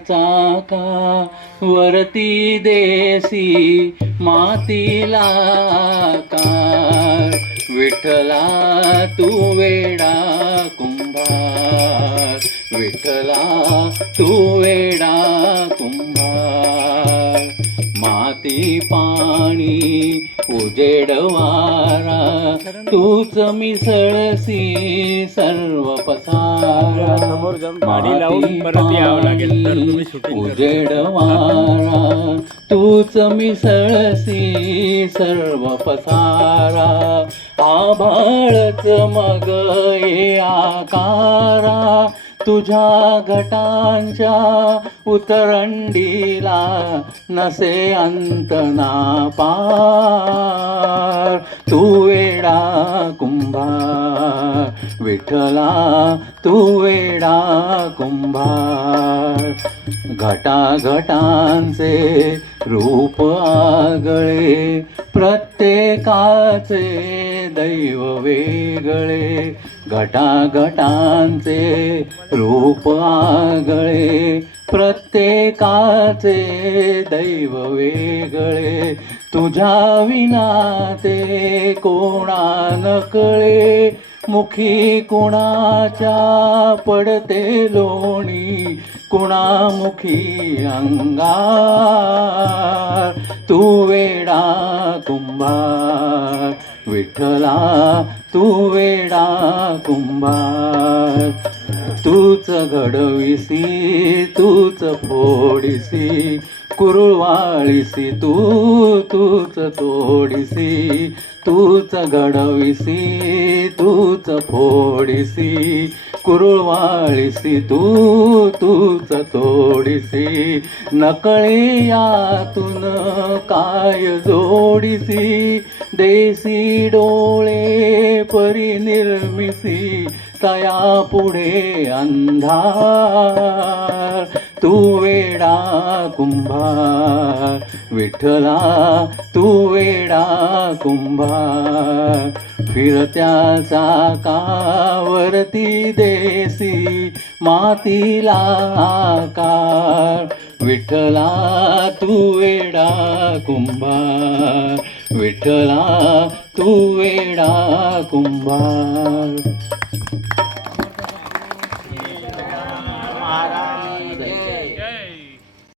चाका वरती देसी मातीला कार विठ्ठला तू वेडा कुंभार विठ्ठला तू वेडा कुंभार माती पाणी उजेड वारा तूच मिसळसी सर्व पसारा माती पाणी उजेड वारा तूच मिसळसी सर्व पसारा आभाळच मग ये आकारा तुझ्या घटांच्या उतरंडीला नसे अंत ना पार तू वेडा कुंभार विठ्ठला तू वेडा कुंभार घटाघटांचे रूप आगळे प्रत्येकाचे दैव वेगळे घटाघटांचे रूप आगळे प्रत्येकाचे दैव वेगळे तुझ्या विना ते कोणा नकळे मुखी कुणाच्या पडते लोणी कुणामुखी अंगार तू वेडा कुंभार विठ्ठला तू वेडा कुंभार तूच घडविसी तूच फोडिसी कुरवाळीसी तूच तोडिसी तूच घडविसी तूच फोडिसी कुरवाळीसी तूच तोडिसी नकळे यातून काय जोडिसी देसी डोळे परिनिर्मिसी तया पुढे अंधार तू वेडा कुंभार विठ्ठला तू वेडा कुंभार फिरत्या चाकावरती देसी मातीला आकार विठ्ठला तू वेडा कुंभार विठ्ठला तू वेडा कुंभार